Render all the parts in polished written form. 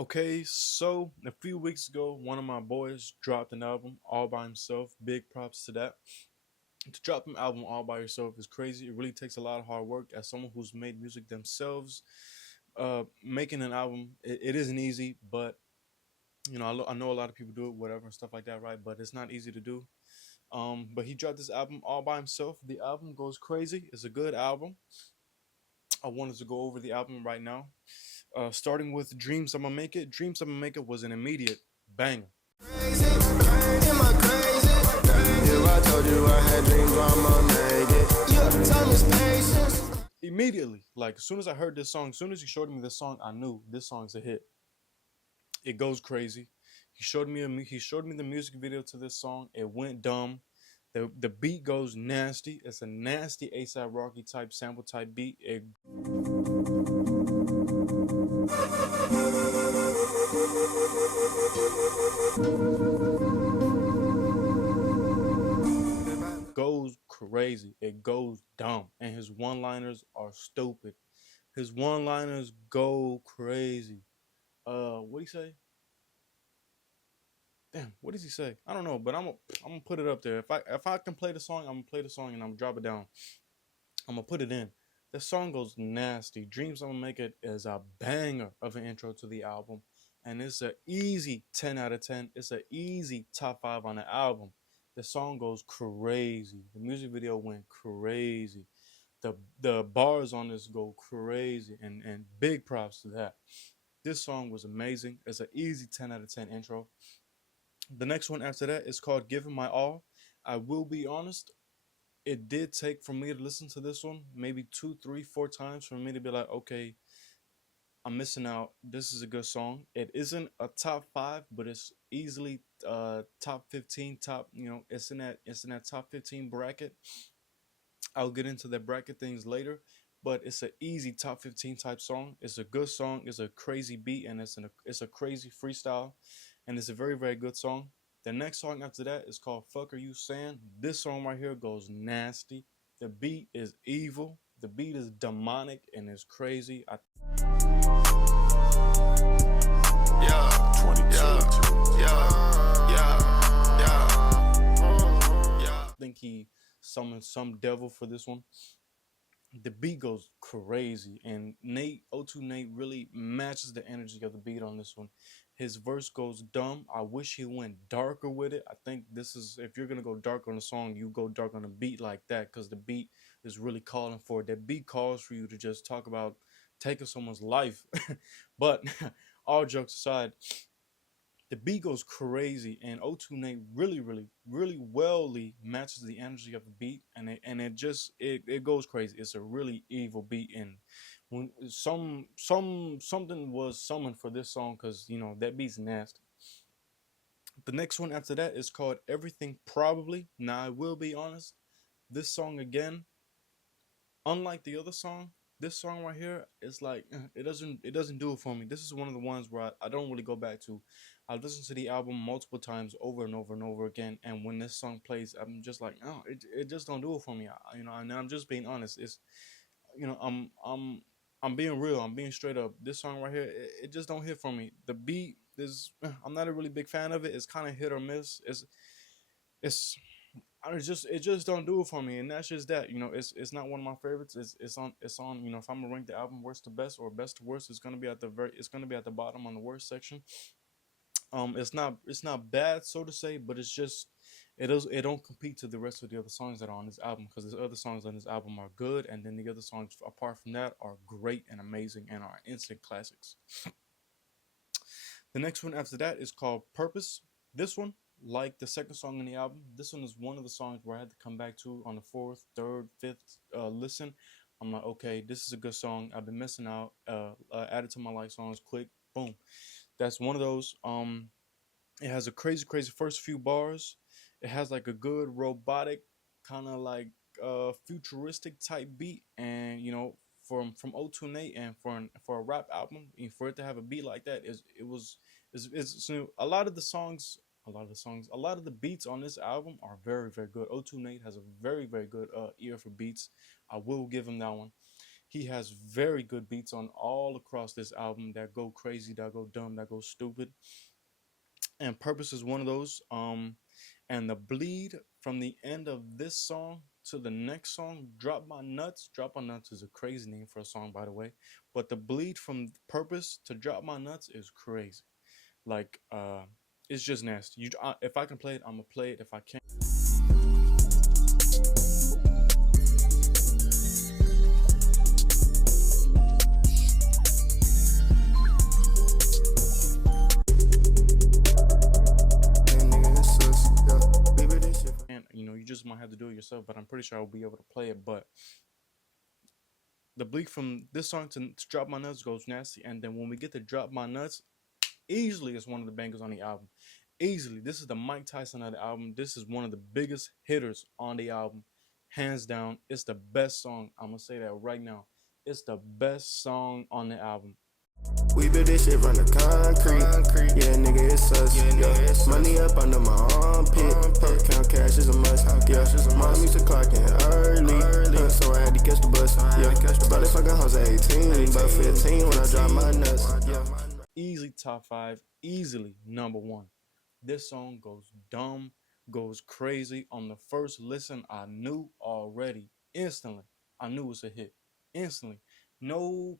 Okay, so a few weeks ago, one of my boys dropped an album all by himself. Big props to that. To drop an album all by yourself is crazy. It really takes a lot of hard work. As someone who's made music themselves, making an album it isn't easy. But I know a lot of people do it, whatever and stuff like that, right? But it's not easy to do. But he dropped this album all by himself. The album goes crazy. It's a good album. I wanted to go over the album right now. Starting with Dreams I'ma Make It. Dreams I'ma Make It was an immediate banger. Crazy, am I crazy? If I told you I had dreams, I'ma make it. Yeah, time is patience. Immediately, like as soon as I heard this song, as soon as he showed me this song, I knew this song's a hit. It goes crazy. He showed me the music video to this song. It went dumb. The beat goes nasty. It's a nasty ASAP Rocky type sample type beat. It goes crazy. It goes dumb. And his one-liners are stupid. His one-liners go crazy. What do you say? Damn, what does he say? I don't know, but I'm gonna put it up there. If I can play the song, I'm gonna play the song and I'm gonna drop it down. I'm gonna put it in. The song goes nasty. Dreams I'm gonna Make It is a banger of an intro to the album, and it's an easy 10 out of 10. It's an easy top 5 on the album. The song goes crazy. The music video went crazy. The bars on this go crazy, and big props to that. This song was amazing. It's an easy 10 out of 10 intro. The next one after that is called Giving My All. I will be honest, it did take for me to listen to this one maybe two, three, four times for me to be like, okay, I'm missing out. This is a good song. It isn't a top 5, but it's easily top 15, it's in that top 15 bracket. I'll get into the bracket things later, but it's an easy top 15 type song. It's a good song. It's a crazy beat, and it's a crazy freestyle, and it's a very very good song. The next song after that is called "Fuck Are You Saying." This song right here goes nasty. The beat is evil. The beat is demonic and it's crazy. I Yeah, 22, yeah. think he summoned some devil for this one. The beat goes crazy, and Nate really matches the energy of the beat on this one. His verse goes dumb. I wish he went darker with it. I think this is, if you're gonna go dark on a song, you go dark on a beat like that, because the beat is really calling for it. That beat calls for you to just talk about taking someone's life. But all jokes aside, the beat goes crazy, and O2 Nate really wellly matches the energy of the beat, and it goes crazy. It's a really evil beat, and when something was summoned for this song, because that beat's nasty. The next one after that is called Everything Probably. Now I will be honest, this song again, unlike the other song, this song right here is like it doesn't do it for me. This is one of the ones where I don't really go back to. I listen to the album multiple times over and over and over again, and when this song plays, I'm just like, oh, it just don't do it for me. And I'm just being honest. It's you know I'm being real. I'm being straight up. This song right here, it just don't hit for me. The beat is I'm not a really big fan of it. It's kind of hit or miss. It's it just don't do it for me, and that's just that. It's not one of my favorites. It's on. If I'm gonna rank the album worst to best or best to worst, it's gonna be at the bottom on the worst section. It's not bad, so to say, but it don't compete to the rest of the other songs that are on this album, because the other songs on this album are good, and then the other songs apart from that are great and amazing and are instant classics. The next one after that is called Purpose. This one, like the second song in the album, this one is one of the songs where I had to come back to on the fourth, third, fifth listen. I'm like, okay, this is a good song. I've been missing out. Added to my like songs, quick, boom. That's one of those. It has a crazy first few bars. It has like a good robotic, kind of like futuristic type beat, and from O2 Nate, and for a rap album, and for it to have a beat like that, is so a lot of the beats on this album are very very good. O2 Nate has a very very good ear for beats. I will give him that one. He has very good beats on all across this album that go crazy, that go dumb, that go stupid. And Purpose is one of those. And the bleed from the end of this song to the next song, Drop My Nuts. Drop My Nuts is a crazy name for a song, by the way. But the bleed from Purpose to Drop My Nuts is crazy. Like, it's just nasty. If I can play it, I'm gonna play it. If I can't. You just might have to do it yourself, but I'm pretty sure I'll be able to play it. But the bleak from this song to Drop My Nuts goes nasty, and then when we get to Drop My Nuts, easily it's one of the bangers on the album. Easily, this is the Mike Tyson of the album. This is one of the biggest hitters on the album, hands down. It's the best song. I'm gonna say that right now. It's the best song on the album. We build this shit from the concrete. Yeah, nigga, it's us. Yeah. Money up under my armpit. Count cash is a must. Yeah, mom used to clock in early. So I had to catch the bus. Yeah, but if I got hoes at 18, but 15 when I drop my nuts. Yeah. Easily top 5, easily number 1. This song goes dumb, goes crazy. On the first listen, I knew already, instantly. I knew it was a hit, instantly. No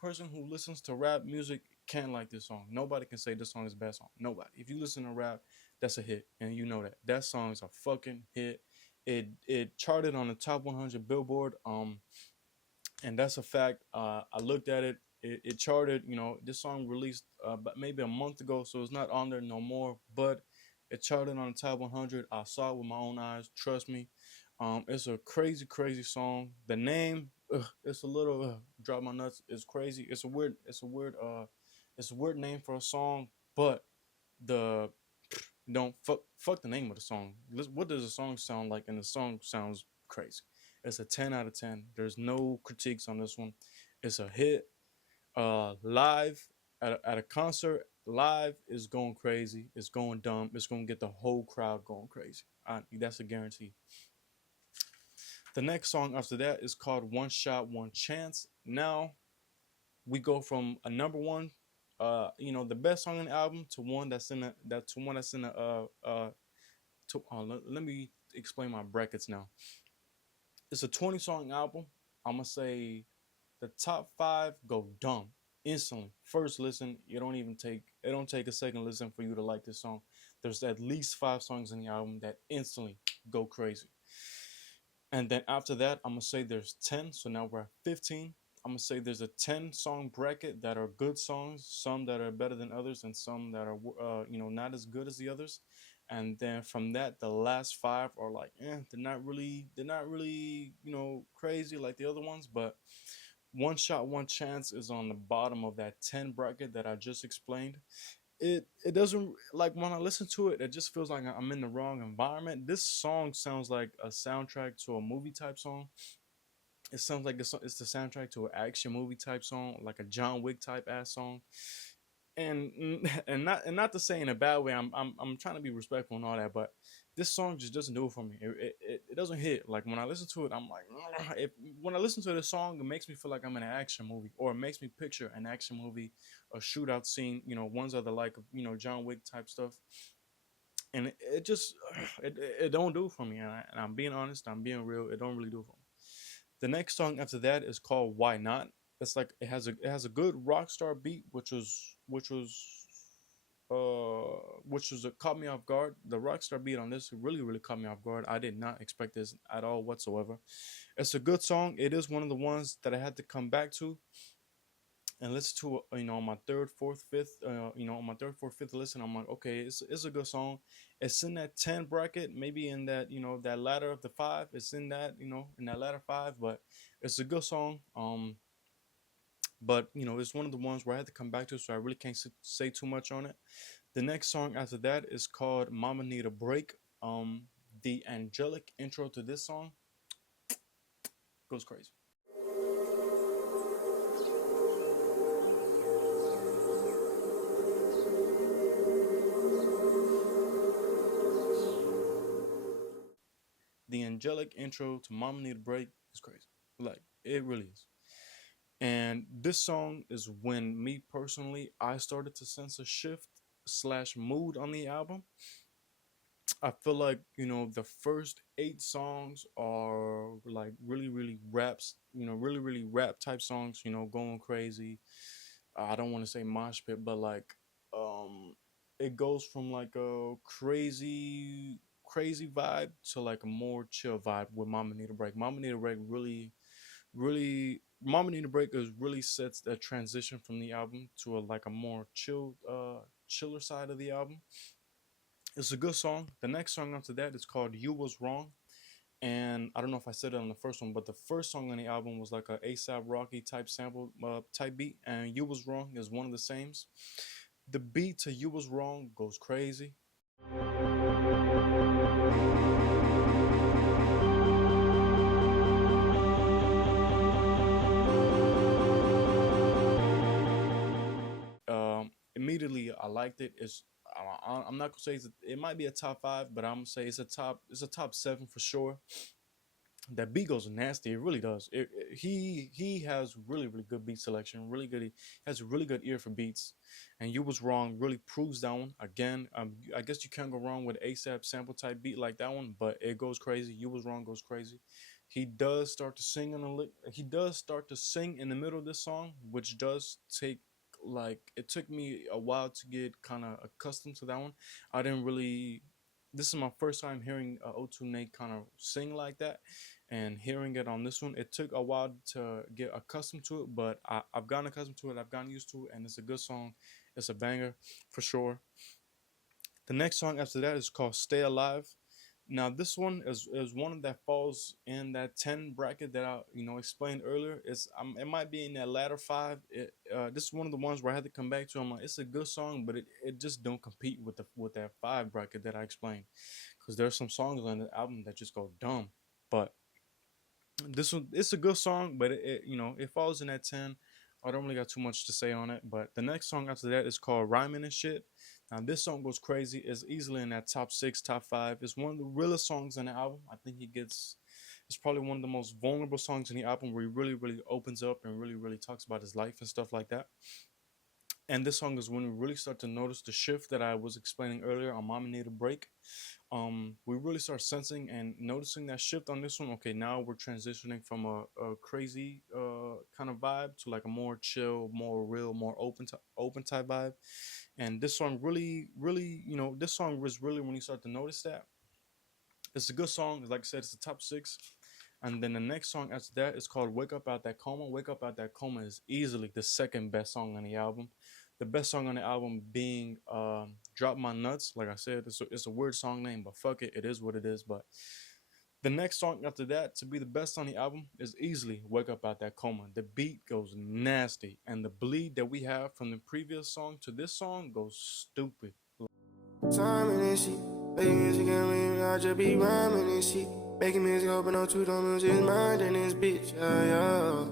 person who listens to rap music can't like this song. Nobody can say this song is the best song. Nobody. If you listen to rap, that's a hit, and you know that. That song is a fucking hit. It charted on the top 100 Billboard. And that's a fact. I looked at it. It charted. This song released but maybe a month ago, so it's not on there no more. But it charted on the top 100. I saw it with my own eyes. Trust me. It's a crazy, crazy song. The name, it's a little Drop My Nuts. It's crazy. It's a weird name for a song. But the don't fuck the name of the song. What does the song sound like? And the song sounds crazy. It's a 10 out of 10. There's no critiques on this one. It's a hit. Live at a concert, live is going crazy. It's going dumb. It's going to get the whole crowd going crazy. That's a guarantee. The next song after that is called One Shot, One Chance. Now we go from a number one, the best song on the album, to one that's in let me explain my brackets now. It's a 20 song album. I'm gonna say the top 5 go dumb instantly. First listen, it don't take a second listen for you to like this song. There's at least 5 songs in the album that instantly go crazy. And then after that, I'm gonna say there's 10. So now we're at 15. I'm gonna say there's a 10 song bracket that are good songs, some that are better than others, and some that are not as good as the others. And then from that, the last 5 are like, they're not really, crazy like the other ones. But One Shot, One Chance is on the bottom of that 10 bracket that I just explained. It doesn't, like, when I listen to it, it just feels like I'm in the wrong environment. This song sounds like a soundtrack to a movie type song. It sounds like it's the soundtrack to an action movie type song, like a John Wick type ass song. And not to say in a bad way. I'm trying to be respectful and all that, but this song just doesn't do it for me. It doesn't hit. Like, when I listen to it, I'm like, when I listen to this song, it makes me feel like I'm in an action movie, or it makes me picture an action movie, a shootout scene. Ones are the like John Wick type stuff, and it just it don't do it for me. And I'm being honest. I'm being real. It don't really do it for me. The next song after that is called Why Not. It's like it has a good rock star beat, which caught me off guard. The rock star beat on this really, really caught me off guard. I did not expect this at all whatsoever. It's a good song. It is one of the ones that I had to come back to and listen to, on my third, fourth, fifth, listen. I'm like, okay, it's a good song. It's in that 10 bracket, maybe in that, that ladder of the 5. It's in that, in that ladder 5, but it's a good song. But it's one of the ones where I had to come back to, so I really can't say too much on it. The next song after that is called Mama Need a Break. The angelic intro to this song goes crazy. The angelic intro to Mama Need a Break is crazy. Like, It really is. And this song is when me personally I started to sense a shift slash mood on the album. I feel like, the first 8 songs are like really, really raps, really, really rap type songs, going crazy. I don't want to say mosh pit, but like, um, it goes from like a crazy, crazy vibe to like a more chill vibe with Mama Need a Break. Mama Need a Break really, really, Mama Need a Break is really sets a transition from the album to like a more chiller side of the album. It's a good song. The next song after that is called "You Was Wrong," and I don't know if I said it on the first one, but the first song on the album was like a ASAP Rocky type sample type beat, and "You Was Wrong" is one of the sames. The beat to "You Was Wrong" goes crazy. Immediately I liked it. I'm not gonna say it might be a top five, but I'm gonna say it's a top 7 for sure. That beat goes nasty. It really does. He has really, really good beat selection. Really good. He has a really good ear for beats. And "You Was Wrong" really proves that one again. I guess you can't go wrong with ASAP sample type beat like that one, but it goes crazy. "You Was Wrong" goes crazy. He does start to sing in He does start to sing in the middle of this song, which does take, like, it took me a while to get kind of accustomed to that one. I didn't really. This is my first time hearing O2 Nate kind of sing like that, and hearing it on this one, it took a while to get accustomed to it, but I've gotten accustomed to it. I've gotten used to it, and it's a good song. It's a banger for sure. The next song after that is called "Stay Alive." Now, this one is one that falls in that 10 bracket that I explained earlier. It might be in that latter five. This is one of the ones where I had to come back to. I'm like, it's a good song, but it just don't compete with that 5 bracket that I explained, because there's some songs on the album that just go dumb. But this one, it's a good song, but it falls in that 10. I don't really got too much to say on it. But the next song after that is called "Rhyming and Shit." Now this song goes crazy. It's easily in that top 6, top 5. It's one of the realest songs on the album. I think it's probably one of the most vulnerable songs in the album, where he really, really opens up and really, really talks about his life and stuff like that. And this song is when we really start to notice the shift that I was explaining earlier on "Mama Need a Break." We really start sensing and noticing that shift on this one. Okay, now we're transitioning from a crazy kind of vibe to like a more chill, more real, more open type vibe. And this song really, really, this song was really when you start to notice that. It's a good song. Like I said, it's the top 6. And then the next song after that is called "Wake Up Out That Coma." "Wake Up Out That Coma" is easily the second best song on the album. The best song on the album being "Drop My Nuts." Like I said, it's a weird song name, but fuck it, it is what it is. But the next song after that to be the best on the album is easily "Wake Up Out That Coma." The beat goes nasty, and the bleed that we have from the previous song to this song goes stupid. Time and shit. Making music and me, I just be rhyming and shit. Making music open up to the music, mind and this bitch, yeah, yeah.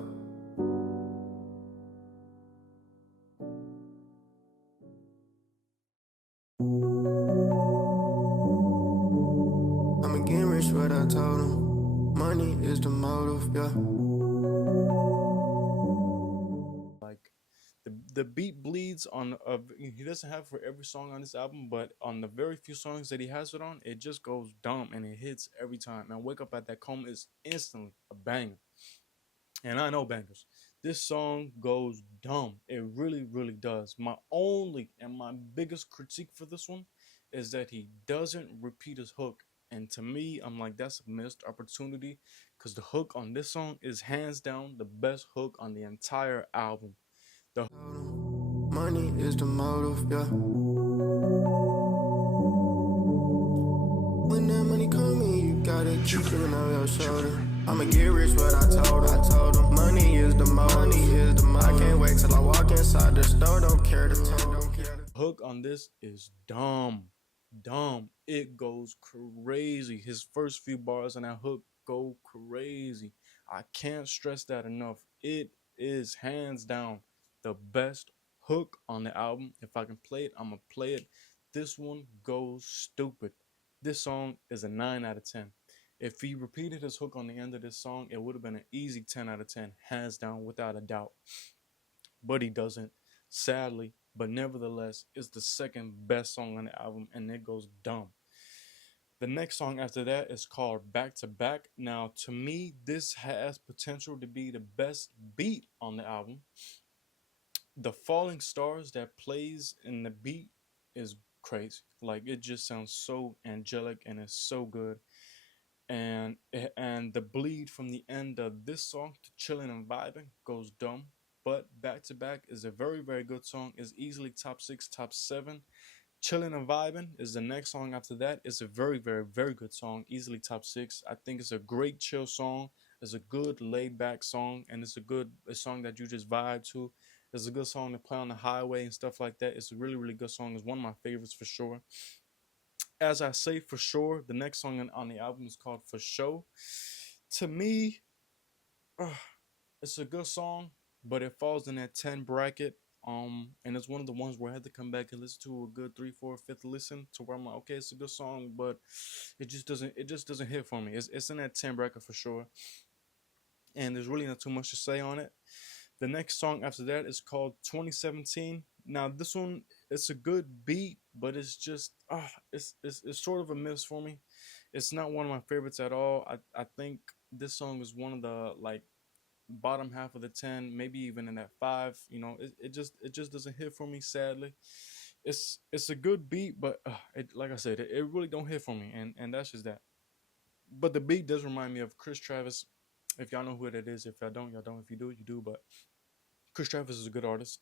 I'ma get rich, what I told him. Money is the motive, yeah. Like, the beat bleeds on he doesn't have for every song on this album, but on the very few songs that he has it on, it just goes dumb and it hits every time. And "Wake Up At That Coma" is instantly a banger. And I know bangers. This song goes dumb. It really, really does. My only and my biggest critique for this one is that he doesn't repeat his hook. And to me, I'm like, that's a missed opportunity, because the hook on this song is hands down the best hook on the entire album. The Money is the motive, yeah. When that money coming, you got it, you keep it on your shoulder. I'ma get rich, what I told him. Money is the motive. I can't wait till I walk inside the store, don't care the tone. hook on this is dumb. Dumb. It goes crazy. His first few bars on that hook go crazy. I can't stress that enough. It is hands down the best hook on the album. If I can play it, I'm gonna play it. This one goes stupid. This song is a 9 out of 10. If he repeated his hook on the end of this song, it would have been an easy 10 out of 10, hands down, without a doubt. But he doesn't, sadly. But nevertheless, it's the second best song on the album, and it goes dumb. The next song after that is called Back to Back. Now, to me, this has potential to be the best beat on the album. The falling stars that plays in the beat is crazy. Like, it just sounds so angelic and it's so good. And the bleed from the end of this song to Chilling and Vibing goes dumb. But Back to Back is a very, very good song. It's easily top 6, top 7. Chilling and Vibing is the next song after that. It's a very, very, very good song. Easily top 6. I think it's a great chill song. It's a good laid back song, and it's a song that you just vibe to. It's a good song to play on the highway and stuff like that. It's a really, really good song. It's one of my favorites for sure. As I say for sure, the next song on the album is called For Show. To me, it's a good song, but it falls in that 10 bracket. And it's one of the ones where I had to come back and listen to a good 3, 4, 5th listen to where I'm like, okay, it's a good song, but it just doesn't hit for me. It's in that 10 bracket for sure. And there's really not too much to say on it. The next song after that is called 2017. Now this one, it's a good beat, but it's just it's sort of a miss for me. It's not one of my favorites at all. I think this song is one of the like bottom half of the 10, maybe even in that 5. It just doesn't hit for me, sadly. It's a good beat, but like I said, it really don't hit for me, and that's just that. But the beat does remind me of Chris Travis. If y'all know who it is, if y'all don't, y'all don't. If you do, you do. But Chris Travis is a good artist.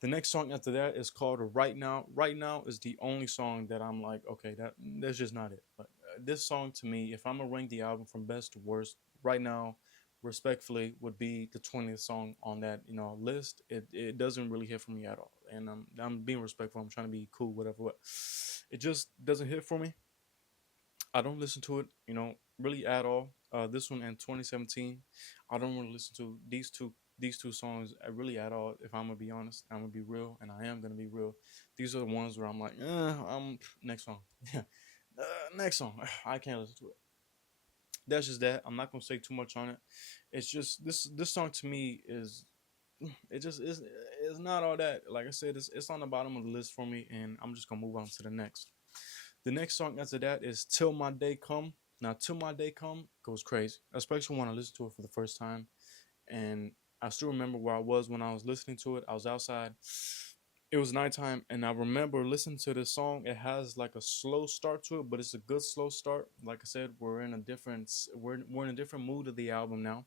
The next song after that is called Right Now. Right Now is the only song that I'm like, okay, that's just not it. But this song to me, if I'm gonna rank the album from best to worst, Right Now, respectfully, would be the 20th song on that list. It doesn't really hit for me at all, and I'm being respectful. I'm trying to be cool, whatever. But it just doesn't hit for me. I don't listen to it, really at all. This one and 2017, I don't really listen to these two songs really at all. If I'm gonna be honest, I'm gonna be real, and I am gonna be real. These are the ones where I'm like, I'm next song, next song. I can't listen to it. That's just that. I'm not gonna say too much on it. It's just this song to me is it just is it's not all that. Like I said, it's on the bottom of the list for me, and I'm just gonna move on to the next. The next song after that is Till My Day Come. Now, Till My Day Come goes crazy, especially when I listen to it for the first time. And I still remember where I was when I was listening to it. I was outside. It was nighttime, and I remember listening to this song. It has like a slow start to it, but it's a good slow start. Like I said, we're in a different mood of the album now,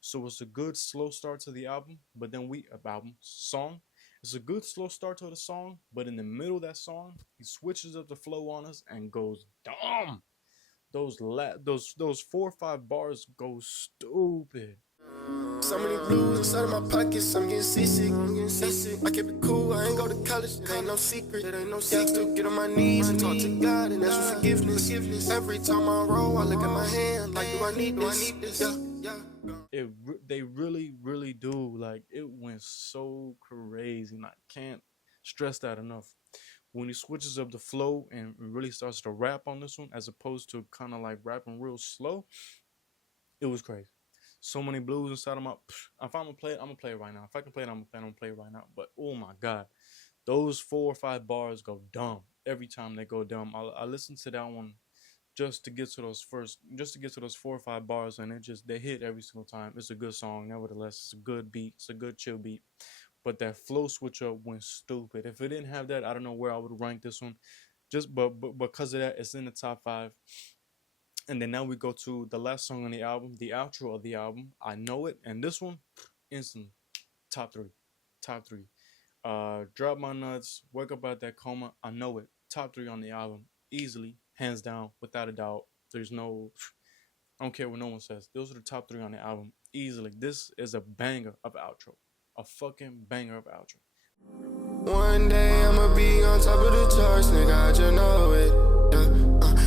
so it's a good slow start to the album. But then album song. It's a good slow start to the song, but in the middle of that song, he switches up the flow on us and goes dumb. Those 4 or 5 bars go stupid. So many blues inside of my pockets, I'm getting seasick. I keep it cool, I ain't go to college, it ain't no secret. Yeah, I still get on my knees and talk to God and ask for forgiveness. Every time I roll, I look at my hand like, do I need this? Yeah. They really, really do. Like, it went so crazy, and I can't stress that enough. When he switches up the flow and really starts to rap on this one, as opposed to kind of like rapping real slow, it was crazy. So many blues inside of my. If I'm gonna play it, I'm gonna play it right now. If I can play it, I'm gonna play it right now. But oh my god, those 4 or 5 bars go dumb every time they go dumb. I listen to that one just to get to those 4 or 5 bars, and they hit every single time. It's a good song, nevertheless. It's a good beat. It's a good chill beat. But that flow switch up went stupid. If it didn't have that, I don't know where I would rank this one. But because of that, it's in the top 5. And then now we go to the last song on the album, the outro of the album. I Know It, and this one, instantly, top 3. Drop My Nuts, Wake Up Out That Coma. I Know It, top 3 on the album, easily, hands down, without a doubt. There's no, I don't care what no one says. Those are the top 3 on the album, easily. This is a banger of outro, a fucking banger of outro. One day I'ma be on top of the charts, nigga, I just know it.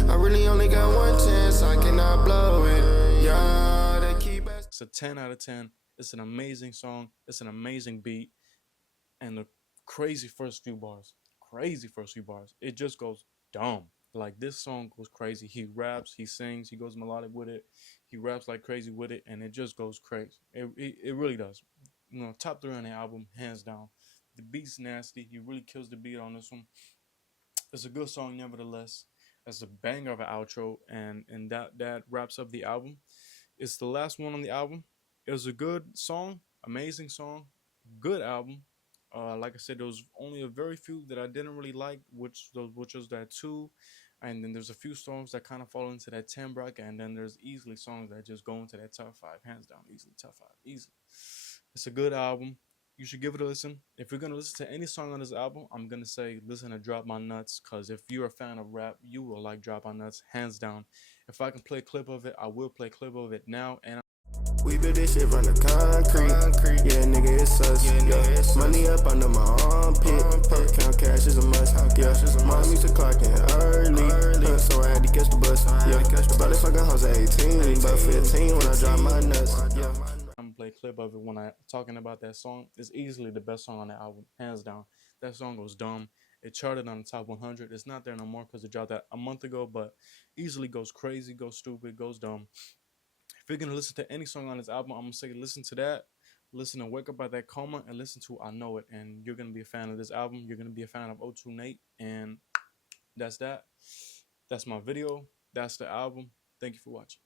I really only got one chance, I cannot blow it. Yeah, they keep asking. It's a 10 out of 10. It's an amazing song. It's an amazing beat. And the crazy first few bars. It just goes dumb. Like this song goes crazy. He raps, he sings, he goes melodic with it, he raps like crazy with it, and it just goes crazy. It really does. You know, top 3 on the album, hands down. The beat's nasty. He really kills the beat on this one. It's a good song, nevertheless. It's a banger of an outro, and that wraps up the album. It's the last one on the album. It was a good song, amazing song, good album. Like I said, there was only a very few that I didn't really like, which was that 2, and then there's a few songs that kind of fall into that 10 bracket, and then there's easily songs that just go into that top 5, hands down, easily top 5, easily. It's a good album. You should give it a listen. If you're gonna listen to any song on this album, I'm gonna say listen to Drop My Nuts, cause if you're a fan of rap, you will like Drop My Nuts, hands down. If I can play a clip of it, I will play a clip of it now, and We build this shit from the concrete. Yeah, nigga, it's us. Yeah, money up under my armpit. Count cash is a must. Yeah, mom used to clock in early. So I had to catch the bus. Yeah, but if I got hoes at 18, but 15 when I drop my nuts. Yeah. I'm gonna play a clip of it when I talking about that song. It's easily the best song on the album, hands down. That song goes dumb. It charted on the top 100. It's not there no more because it dropped that a month ago, but easily goes crazy, goes stupid, goes dumb. If you're gonna listen to any song on this album, I'm gonna say listen to that, listen to Wake Up Out That Coma, and listen to I Know It. And you're gonna be a fan of this album. You're gonna be a fan of O2 Nate, and that's that. That's my video. That's the album. Thank you for watching.